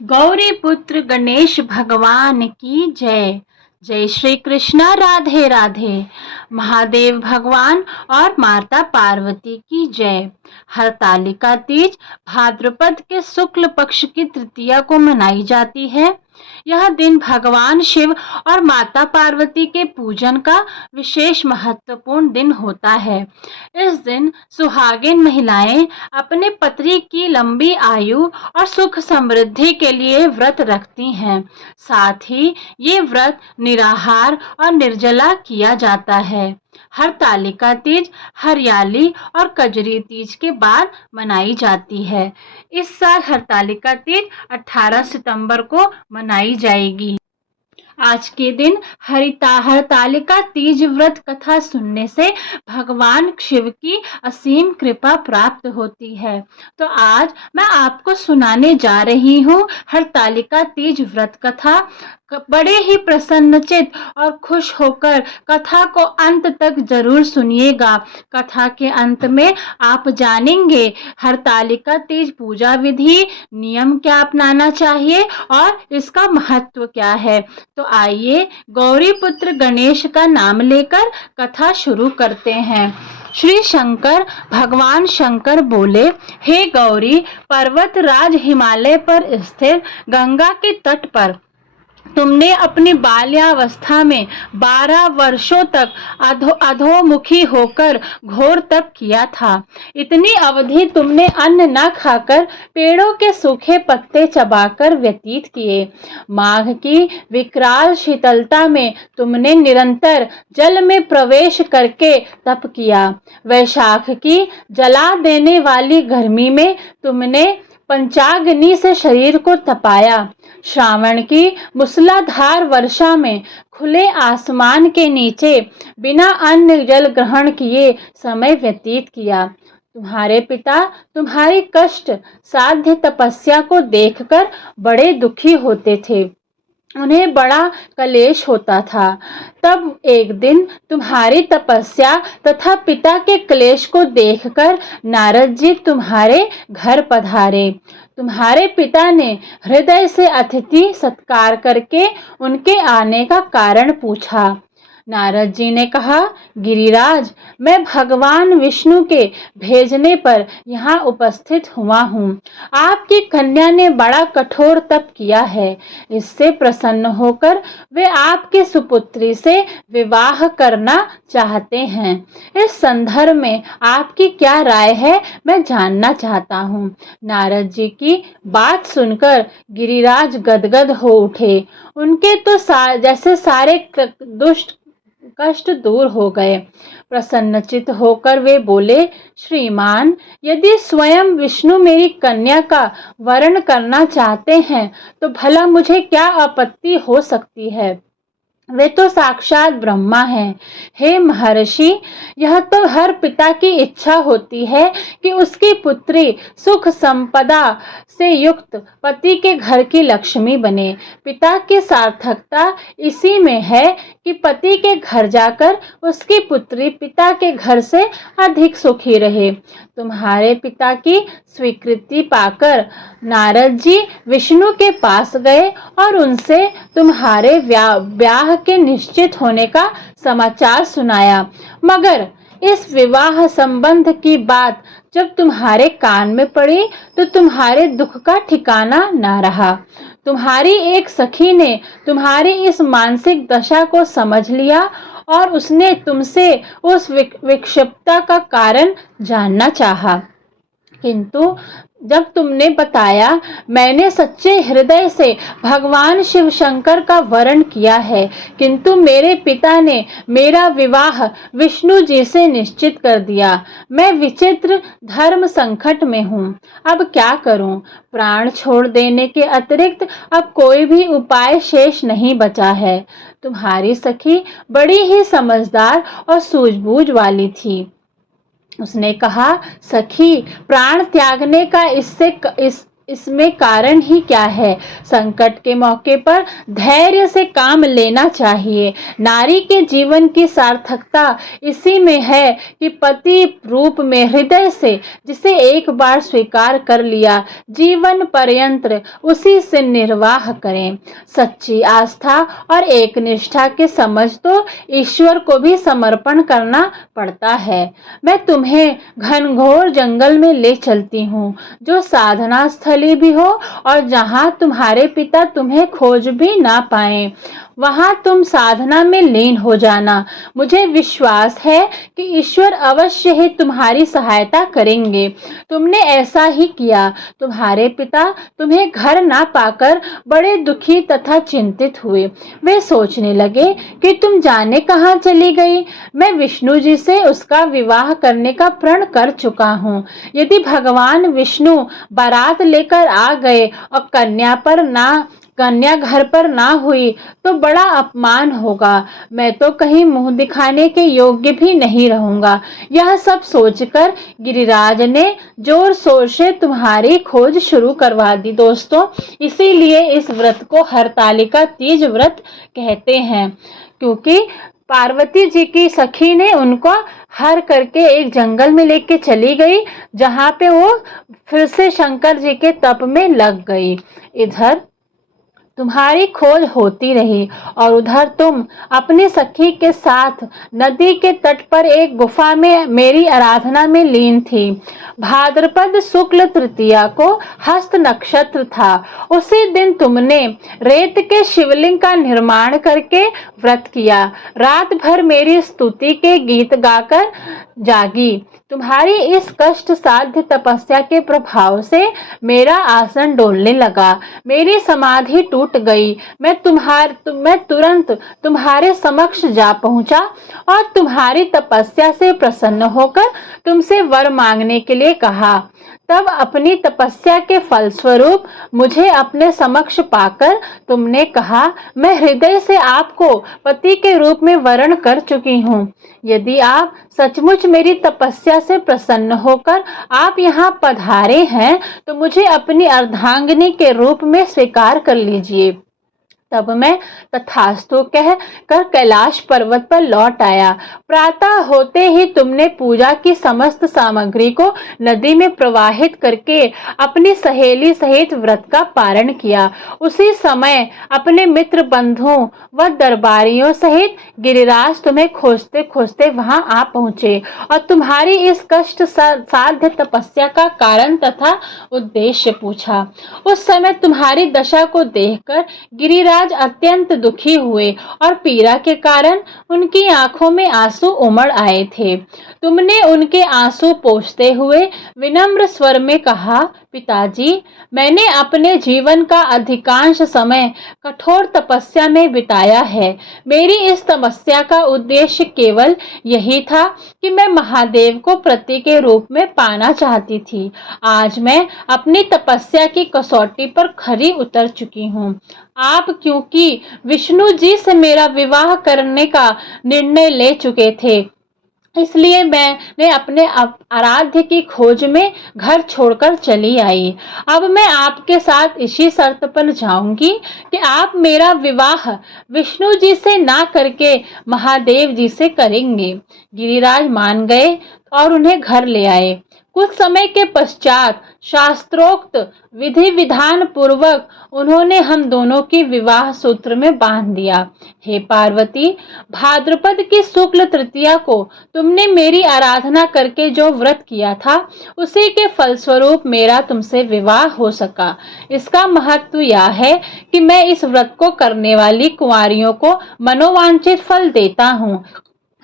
गौरी पुत्र गणेश भगवान की जय। जय श्री कृष्णा, राधे राधे। महादेव भगवान और माता पार्वती की जय। हरतालिका तीज भाद्रपद के शुक्ल पक्ष की तृतीया को मनाई जाती है। यह दिन भगवान शिव और माता पार्वती के पूजन का विशेष महत्वपूर्ण दिन होता है। इस दिन सुहागिन महिलाएं अपने पति की लंबी आयु और सुख समृद्धि के लिए व्रत रखती हैं। साथ ही ये व्रत निराहार और निर्जला किया जाता है। हरतालिका तीज हरियाली और कजरी तीज के बाद मनाई जाती है। इस साल हरतालिका तीज 18 सितंबर को मनाई जाएगी। आज के दिन हरतालिका तीज व्रत कथा सुनने से भगवान शिव की असीम कृपा प्राप्त होती है। तो आज मैं आपको सुनाने जा रही हूँ हरतालिका तीज व्रत कथा। बड़े ही प्रसन्नचित और खुश होकर कथा को अंत तक जरूर सुनिएगा। कथा के अंत में आप जानेंगे हरतालिका तीज पूजा विधि, नियम क्या अपनाना चाहिए और इसका महत्व क्या है। तो आइए गौरी पुत्र गणेश का नाम लेकर कथा शुरू करते हैं। श्री शंकर भगवान शंकर बोले, हे गौरी, पर्वत राज हिमालय पर स्थित गंगा के तट पर तुमने अपनी बाल्यावस्था में 12 वर्षों तक अधोमुखी होकर घोर तप किया था। इतनी अवधि तुमने अन्न न खाकर पेड़ों के सूखे पत्ते चबाकर व्यतीत किए। माघ की विकराल शीतलता में तुमने निरंतर जल में प्रवेश करके तप किया। वैशाख की जला देने वाली गर्मी में तुमने पंचाग्नि से शरीर को तपाया। श्रावण की मूसलाधार वर्षा में खुले आसमान के नीचे बिना अन्न जल ग्रहण किए समय व्यतीत किया। तुम्हारे पिता तुम्हारी कष्ट साध्य तपस्या को देखकर बड़े दुखी होते थे। उन्हें बड़ा कलेश होता था। तब एक दिन तुम्हारी तपस्या तथा पिता के क्लेश को देखकर नारद जी तुम्हारे घर पधारे। तुम्हारे पिता ने हृदय से अतिथि सत्कार करके उनके आने का कारण पूछा। नारद जी ने कहा, गिरिराज, मैं भगवान विष्णु के भेजने पर यहाँ उपस्थित हुआ हूँ। आपकी कन्या ने बड़ा कठोर तप किया है। इससे प्रसन्न होकर वे आपकी सुपुत्री से विवाह करना चाहते हैं। इस संदर्भ में आपकी क्या राय है, मैं जानना चाहता हूँ। नारद जी की बात सुनकर गिरिराज गदगद हो उठे। उनके तो जैसे सारे दुष्ट कष्ट दूर हो गए। प्रसन्नचित होकर वे बोले, श्रीमान, यदि स्वयं विष्णु मेरी कन्या का वरण करना चाहते हैं तो भला मुझे क्या आपत्ति हो सकती है। वे तो साक्षात ब्रह्मा हैं। हे महर्षि, यह तो हर पिता की इच्छा होती है कि उसकी पुत्री सुख संपदा से युक्त पति के घर की लक्ष्मी बने। पिता की सार्थकता इसी में है कि पति के घर जाकर उसकी पुत्री पिता के घर से अधिक सुखी रहे। तुम्हारे पिता की स्वीकृति पाकर नारद जी विष्णु के पास गए और उनसे तुम्हारे ब्याह के निश्चित होने का समाचार सुनाया। मगर इस विवाह संबंध की बात जब तुम्हारे कान में पड़ी तो तुम्हारे दुख का ठिकाना ना रहा। तुम्हारी एक सखी ने तुम्हारी इस मानसिक दशा को समझ लिया और उसने तुमसे उस विक्षिप्तता का कारण जानना चाहा। किंतु जब तुमने बताया, मैंने सच्चे हृदय से भगवान शिव शंकर का वरण किया है, किंतु मेरे पिता ने मेरा विवाह विष्णु जी से निश्चित कर दिया। मैं विचित्र धर्म संकट में हूँ। अब क्या करूँ? प्राण छोड़ देने के अतिरिक्त अब कोई भी उपाय शेष नहीं बचा है। तुम्हारी सखी बड़ी ही समझदार और सूझबूझ वाली थी। उसने कहा, सखी, प्राण त्यागने का इसमें कारण ही क्या है? संकट के मौके पर धैर्य से काम लेना चाहिए। नारी के जीवन की सार्थकता इसी में है कि पति रूप में हृदय से जिसे एक बार स्वीकार कर लिया, जीवन पर्यंत उसी से निर्वाह करें। सच्ची आस्था और एक निष्ठा के समझ तो ईश्वर को भी समर्पण करना पड़ता है। मैं तुम्हें घनघोर जंगल में ले चलती हूँ, जो साधना स्थली भी हो और जहाँ तुम्हारे पिता तुम्हें खोज भी ना पाए। वहां तुम साधना में लीन हो जाना। मुझे विश्वास है कि ईश्वर अवश्य ही तुम्हारी सहायता करेंगे। तुमने ऐसा ही किया। तुम्हारे पिता तुम्हें घर ना पाकर बड़े दुखी तथा चिंतित हुए। वे सोचने लगे कि तुम जाने कहाँ चली गई। मैं विष्णु जी से उसका विवाह करने का प्रण कर चुका हूँ। यदि भगवान विष्णु बारात लेकर आ गए और कन्या घर पर ना हुई तो बड़ा अपमान होगा। मैं तो कहीं मुंह दिखाने के योग्य भी नहीं रहूंगा। यह सब सोचकर गिरिराज ने जोर शोर से तुम्हारी खोज शुरू करवा दी। दोस्तों, इसीलिए इस व्रत को हरतालिका तीज व्रत कहते हैं, क्योंकि पार्वती जी की सखी ने उनको हर करके एक जंगल में लेके चली गई, जहां पे वो फिर से शंकर जी के तप में लग गई। इधर तुम्हारी खोज होती रही और उधर तुम अपनी सखी के साथ नदी के तट पर एक गुफा में मेरी आराधना में लीन थी। भाद्रपद शुक्ल तृतीया को हस्त नक्षत्र था। उसी दिन तुमने रेत के शिवलिंग का निर्माण करके व्रत किया। रात भर मेरी स्तुति के गीत गाकर जागी। तुम्हारी इस कष्ट साध्य तपस्या के प्रभाव से मेरा आसन डोलने लगा, मेरी समाधि टूट गई। मैं तुरंत तुम्हारे समक्ष जा पहुंचा और तुम्हारी तपस्या से प्रसन्न होकर तुमसे वर मांगने के लिए कहा। तब अपनी तपस्या के फलस्वरूप मुझे अपने समक्ष पाकर तुमने कहा, मैं हृदय से आपको पति के रूप में वरण कर चुकी हूँ। यदि आप सचमुच मेरी तपस्या से प्रसन्न होकर आप यहाँ पधारे हैं तो मुझे अपनी अर्धांगिनी के रूप में स्वीकार कर लीजिए। तब मैं तथास्तु कह कर कैलाश पर्वत पर लौट आया। प्रातः होते ही तुमने पूजा की समस्त सामग्री को नदी में प्रवाहित करके अपनी सहेली सहित व्रत का पारण किया। उसी समय अपने मित्र बंधुओं व दरबारियों सहित गिरिराज तुम्हें खोजते खोजते वहां आ पहुंचे और तुम्हारी इस कष्ट साध्य तपस्या का कारण तथा उद्देश्य पूछा। उस समय तुम्हारी दशा को देखकर गिरिराज अत्यंत दुखी हुए और पीड़ा के कारण उनकी आंखों में आंसू उमड़ आए थे। तुमने उनके आंसू पोंछते हुए विनम्र स्वर में कहा, पिताजी, मैंने अपने जीवन का अधिकांश समय कठोर तपस्या में बिताया है। मेरी इस तपस्या का उद्देश्य केवल यही था कि मैं महादेव को पति के रूप में पाना चाहती थी। आज मैं अपनी तपस्या की कसौटी पर खरी उतर चुकी हूँ। आप क्योंकि विष्णु जी से मेरा विवाह करने का निर्णय ले चुके थे, इसलिए मैंने अपने आराध्य की खोज में घर छोड़कर चली आई। अब मैं आपके साथ इसी शर्त पर जाऊंगी कि आप मेरा विवाह विष्णु जी से ना करके महादेव जी से करेंगे। गिरिराज मान गए और उन्हें घर ले आए। कुछ समय के पश्चात शास्त्रोक्त विधि विधान पूर्वक उन्होंने हम दोनों की विवाह सूत्र में बांध दिया। हे पार्वती, भाद्रपद की शुक्ल तृतीया को तुमने मेरी आराधना करके जो व्रत किया था, उसी के फलस्वरूप मेरा तुमसे विवाह हो सका। इसका महत्व यह है कि मैं इस व्रत को करने वाली कुंवारियों को मनोवांछित फल देता हूँ।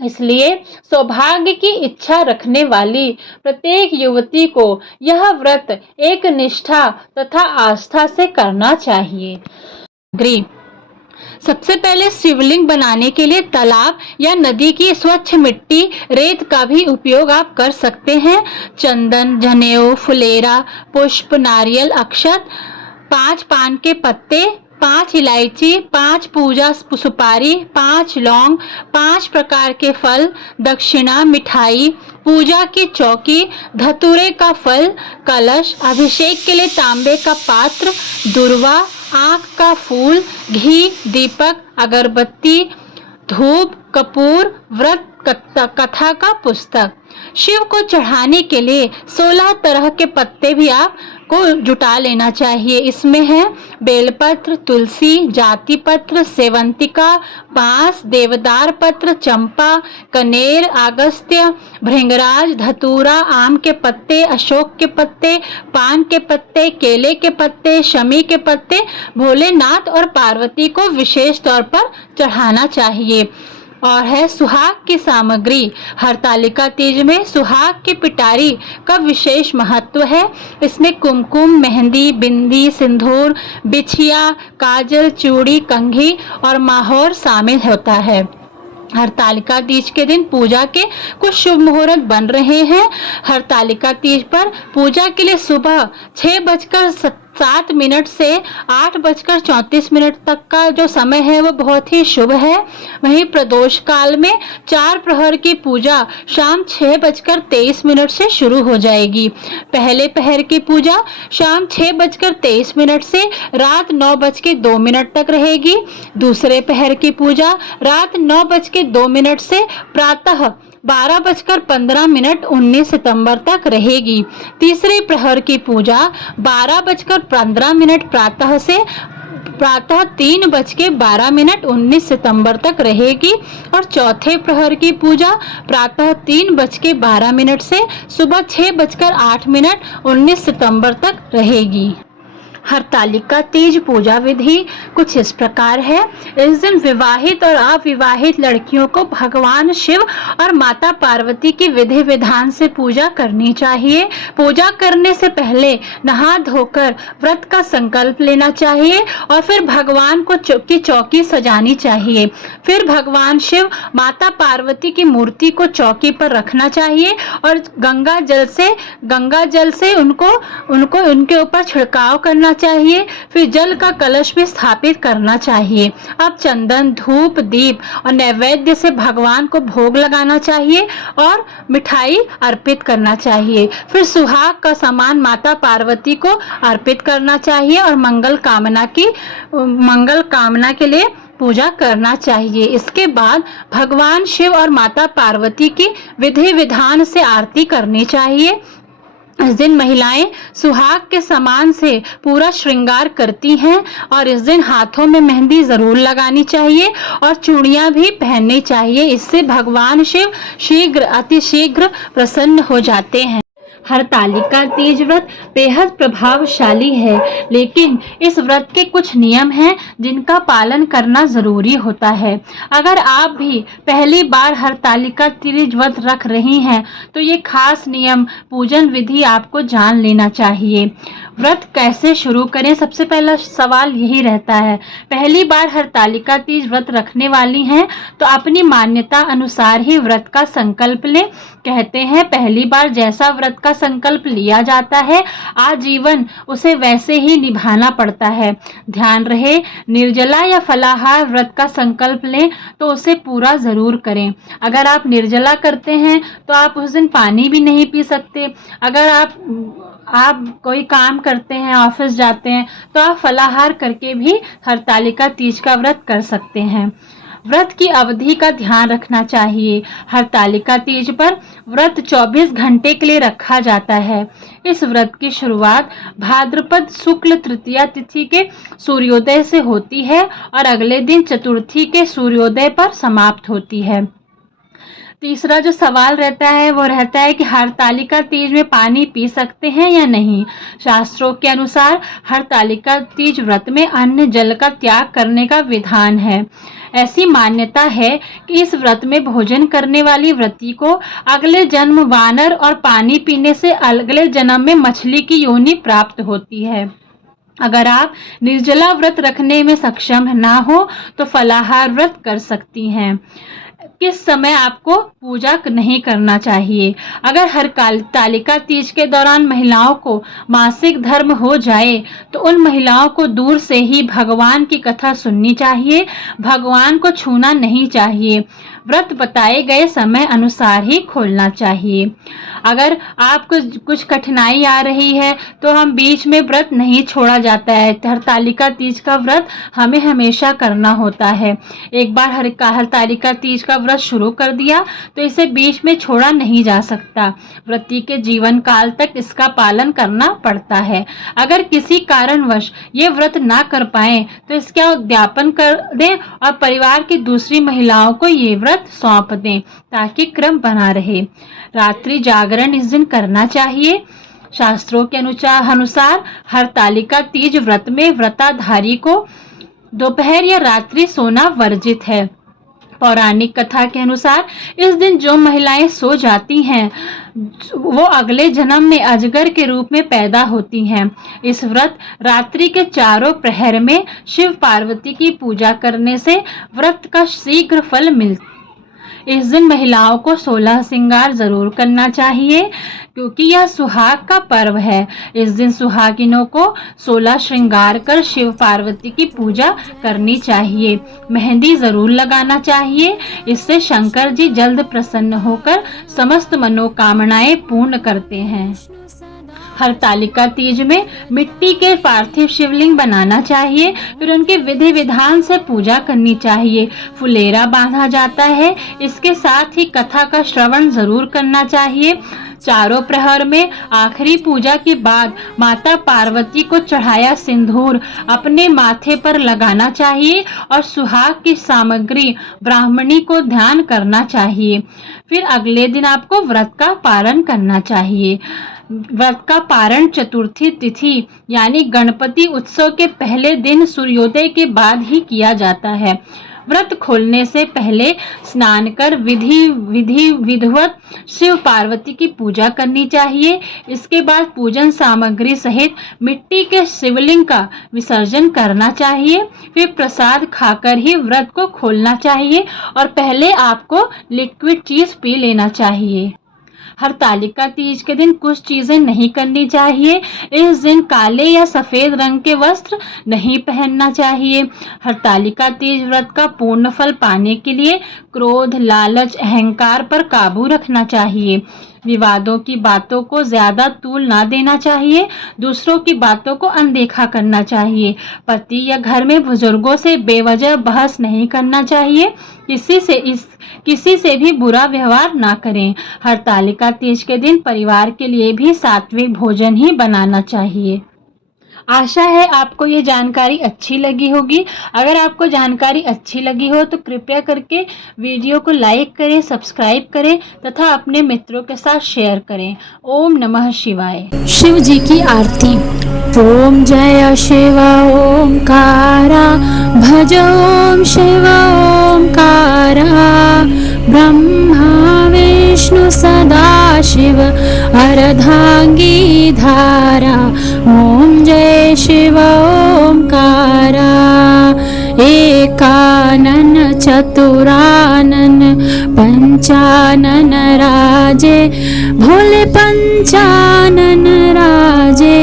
इसलिए सौभाग्य की इच्छा रखने वाली प्रत्येक युवती को यह व्रत एक निष्ठा तथा आस्था से करना चाहिए। सबसे पहले शिवलिंग बनाने के लिए तालाब या नदी की स्वच्छ मिट्टी, रेत का भी उपयोग आप कर सकते हैं। चंदन, जनेऊ, फुलेरा, पुष्प, नारियल, अक्षत, 5 पान के पत्ते, 5 इलायची, 5 पूजा सुपारी, 5 लौंग, 5 प्रकार के फल, दक्षिणा, मिठाई, पूजा की चौकी, धतूरे का फल, कलश, अभिषेक के लिए तांबे का पात्र, दुर्वा, आँख का फूल, घी, दीपक, अगरबत्ती, धूप, कपूर, व्रत कथा का पुस्तक। शिव को चढ़ाने के लिए 16 तरह के पत्ते भी आपको जुटा लेना चाहिए। इसमें है बेलपत्र, तुलसी, जाति पत्र, सेवंतिका, बांस, देवदार पत्र, चंपा, कनेर, अगस्त्य, भृंगराज, धतूरा, आम के पत्ते, अशोक के पत्ते, पान के पत्ते, केले के पत्ते, शमी के पत्ते। भोलेनाथ और पार्वती को विशेष तौर पर चढ़ाना चाहिए। और है सुहाग की सामग्री। हरतालिका तीज में सुहाग की पिटारी का विशेष महत्व है। इसमें कुमकुम, मेहंदी, बिंदी, सिंदूर, बिछिया, काजल, चूड़ी, कंघी और माहौर शामिल होता है। हरतालिका तीज के दिन पूजा के कुछ शुभ मुहूर्त बन रहे हैं। हरतालिका तीज पर पूजा के लिए सुबह 6:07 से 8:34 तक का जो समय है वो बहुत ही शुभ है। वहीं प्रदोष काल में 4 प्रहर की पूजा शाम 6:23 से शुरू हो जाएगी। पहले पहर की पूजा शाम 6:23 से रात 9:02 तक रहेगी। दूसरे पहर की पूजा रात 9:02 से प्रातः 12:15 19 सितंबर तक रहेगी। तीसरे प्रहर की पूजा 12:15 प्रातः से प्रातः 3:12 19 सितंबर तक रहेगी और चौथे प्रहर की पूजा प्रातः 3:12 से सुबह 6:08 19 सितंबर तक रहेगी। हरतालिका तीज पूजा विधि कुछ इस प्रकार है। इस दिन विवाहित और अविवाहित लड़कियों को भगवान शिव और माता पार्वती की विधि विधान से पूजा करनी चाहिए। पूजा करने से पहले नहा धोकर व्रत का संकल्प लेना चाहिए और फिर भगवान को की चौकी सजानी चाहिए। फिर भगवान शिव माता पार्वती की मूर्ति को चौकी पर रखना चाहिए और गंगा जल से उनको उनके ऊपर छिड़काव करना चाहिए। फिर जल का कलश भी स्थापित करना चाहिए। अब चंदन, धूप, दीप और नैवेद्य से भगवान को भोग लगाना चाहिए और मिठाई अर्पित करना चाहिए। फिर सुहाग का सामान माता पार्वती को अर्पित करना चाहिए और मंगल कामना के लिए पूजा करना चाहिए। इसके बाद भगवान शिव और माता पार्वती की विधि विधान से आरती करनी चाहिए। इस दिन महिलाएं सुहाग के सामान से पूरा श्रृंगार करती हैं और इस दिन हाथों में मेहंदी जरूर लगानी चाहिए और चूड़ियां भी पहननी चाहिए। इससे भगवान शिव अतिशीघ्र प्रसन्न हो जाते हैं। हरतालिका तीज व्रत बेहद प्रभावशाली है, लेकिन इस व्रत के कुछ नियम हैं जिनका पालन करना जरूरी होता है। अगर आप भी पहली बार हरतालिका तीज व्रत रख रही हैं तो ये खास नियम, पूजन विधि आपको जान लेना चाहिए। व्रत कैसे शुरू करें, सबसे पहला सवाल यही रहता है। पहली बार हरतालिका तीज व्रत रखने वाली हैं तो अपनी मान्यता अनुसार ही व्रत का संकल्प लें। कहते हैं पहली बार जैसा व्रत का संकल्प लिया जाता है आजीवन उसे वैसे ही निभाना पड़ता है। ध्यान रहे, निर्जला या फलाहार व्रत का संकल्प लें तो उसे पूरा जरूर करें। अगर आप निर्जला करते हैं तो आप उस दिन पानी भी नहीं पी सकते। अगर आप कोई काम करते हैं, ऑफिस जाते हैं, तो आप फलाहार करके भी हरतालिका तीज का व्रत कर सकते हैं। व्रत की अवधि का ध्यान रखना चाहिए। हरतालिका तीज पर व्रत 24 घंटे के लिए रखा जाता है। इस व्रत की शुरुआत भाद्रपद शुक्ल तृतीया तिथि के सूर्योदय से होती है और अगले दिन चतुर्थी के सूर्योदय पर समाप्त होती है। तीसरा जो सवाल रहता है वो रहता है कि हरतालिका तीज में पानी पी सकते हैं या नहीं। शास्त्रों के अनुसार हरतालिका तीज व्रत में अन्न जल का त्याग करने का विधान है। ऐसी मान्यता है कि इस व्रत में भोजन करने वाली व्रती को अगले जन्म वानर और पानी पीने से अगले जन्म में मछली की योनि प्राप्त होती है। अगर आप निर्जला व्रत रखने में सक्षम ना हो तो फलाहार व्रत कर सकती हैं। किस समय आपको पूजा नहीं करना चाहिए। अगर हरतालिका तीज के दौरान महिलाओं को मासिक धर्म हो जाए तो उन महिलाओं को दूर से ही भगवान की कथा सुननी चाहिए। भगवान को छूना नहीं चाहिए। व्रत बताए गए समय अनुसार ही खोलना चाहिए। अगर आपको कुछ कठिनाई आ रही है तो हम बीच में व्रत नहीं छोड़ा जाता है। हरतालिका तीज का व्रत हमें हमेशा करना होता है। एक बार हरतालिका तीज का व्रत शुरू कर दिया तो इसे बीच में छोड़ा नहीं जा सकता। व्रती के जीवन काल तक इसका पालन करना पड़ता है। अगर किसी कारणवश ये व्रत ना कर पाए तो इसका उद्यापन कर दें और परिवार की दूसरी महिलाओं को ये व्रत सौंप दें ताकि क्रम बना रहे। रात्रि जागरण इस दिन करना चाहिए। शास्त्रों के अनुसार हरतालिका तीज व्रत में व्रताधारी को दोपहर या रात्रि सोना वर्जित है। पौराणिक कथा के अनुसार इस दिन जो महिलाएं सो जाती हैं वो अगले जन्म में अजगर के रूप में पैदा होती हैं। इस व्रत रात्रि के चारों प्रहर में शिव पार्वती की पूजा करने से व्रत का शीघ्र फल मिलता है। इस दिन महिलाओं को 16 श्रृंगार जरूर करना चाहिए क्योंकि यह सुहाग का पर्व है। इस दिन सुहागिनों को 16 श्रृंगार कर शिव पार्वती की पूजा करनी चाहिए। मेहंदी जरूर लगाना चाहिए। इससे शंकर जी जल्द प्रसन्न होकर समस्त मनोकामनाएं पूर्ण करते हैं। हरतालिका तीज में मिट्टी के पार्थिव शिवलिंग बनाना चाहिए, फिर उनके विधि विधान से पूजा करनी चाहिए। फुलेरा बांधा जाता है। इसके साथ ही कथा का श्रवण जरूर करना चाहिए। चारों प्रहर में आखिरी पूजा के बाद माता पार्वती को चढ़ाया सिंदूर अपने माथे पर लगाना चाहिए और सुहाग की सामग्री ब्राह्मणी को ध्यान करना चाहिए। फिर अगले दिन आपको व्रत का पारण करना चाहिए। व्रत का पारण चतुर्थी तिथि यानी गणपति उत्सव के पहले दिन सूर्योदय के बाद ही किया जाता है। व्रत खोलने से पहले स्नान कर विधिवत शिव पार्वती की पूजा करनी चाहिए। इसके बाद पूजन सामग्री सहित मिट्टी के शिवलिंग का विसर्जन करना चाहिए। फिर प्रसाद खाकर ही व्रत को खोलना चाहिए और पहले आपको लिक्विड चीज पी लेना चाहिए। हरतालिका तीज के दिन कुछ चीजें नहीं करनी चाहिए। इस दिन काले या सफेद रंग के वस्त्र नहीं पहनना चाहिए। हरतालिका तीज व्रत का पूर्ण फल पाने के लिए क्रोध, लालच, अहंकार पर काबू रखना चाहिए। विवादों की बातों को ज्यादा तूल ना देना चाहिए। दूसरों की बातों को अनदेखा करना चाहिए। पति या घर में बुजुर्गों से बेवजह बहस नहीं करना चाहिए। किसी से भी बुरा व्यवहार ना करें। हरतालिका तीज के दिन परिवार के लिए भी सात्विक भोजन ही बनाना चाहिए। आशा है आपको ये जानकारी अच्छी लगी होगी। अगर आपको जानकारी अच्छी लगी हो तो कृपया करके वीडियो को लाइक करें, सब्सक्राइब करें तथा अपने मित्रों के साथ शेयर करें। ओम नमः शिवाय। शिव जी की आरती। ओम जय शिव ओंकारा, भज ओम शिव ओंकारा, ब्रह्मा विष्णु सदा शिव अर्धांगी धारा। ओम जय शिव ओंकारा, एकानन चतुरानन पंचानन राजे, भोले पंचानन राजे।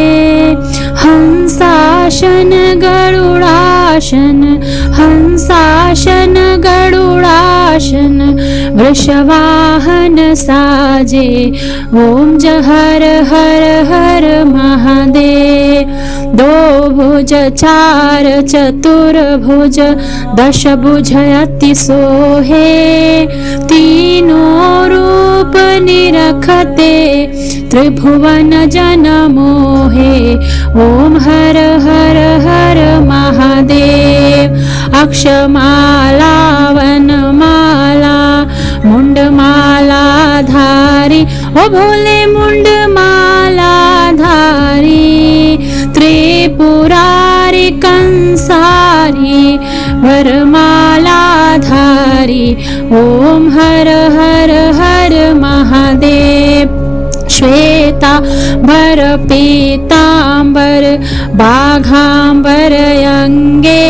हंसाशन गरुड़ाशन, हंसाशन गरुड़ाशन, वृषवाहन साजे। ओम जय हर हर हर महादेव। दो भुज चार चतुर्भुज, दश भुज अति सोहे। तीनों रूप निरखते, त्रिभुवन जन मोहे। ओम हर हर हर महादेव। अक्षमाला वनमाला, मुंडमाला धारी, ओ भोले मुंडमाला धारी। त्रिपुरारी कंसारी, वरमाला धारी। ओम हर हर हर महादेव। श्वेतांबर पीतांबर, बाघांबर अंगे।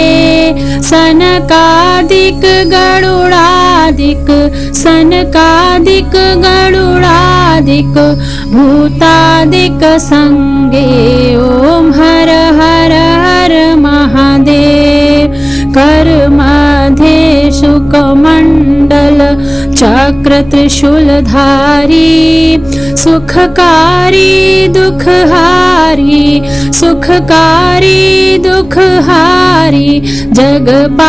सनकादिक गरुड़ादिक, सनकादिक गरुड़ादिक, भूतादिक संगे। ओम हर हर हर महादेव। कर्म कांधे शुकमंडल चक्र त्रिशूलधारी सुखकारी दुखहारी सुखकारी दुखहारी जगपालनकारी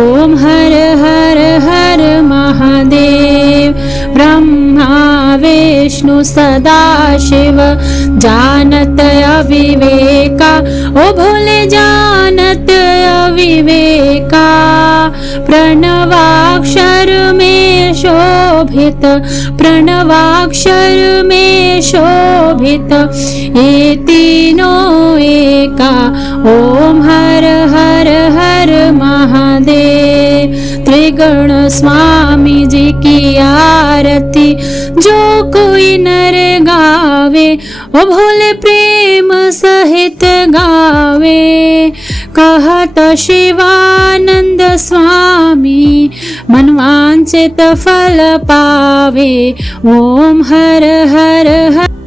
ओम हर हर हर महादेव ब्रह्मा विष्णु सदा शिव जानत अविवेका ओ भोले जानत अविवेका प्रणवाक्षर में शोभित प्रणवाक्षर में शोभित ये तीनों एका ओम हर हर हर महादेव त्रिगुण स्वामी जी की आरती जो कोई नर गावे ओ भोले प्रेम सहित गावे कहत शिवानंद स्वामी मनवांचित फल पावे ओम हर हर हर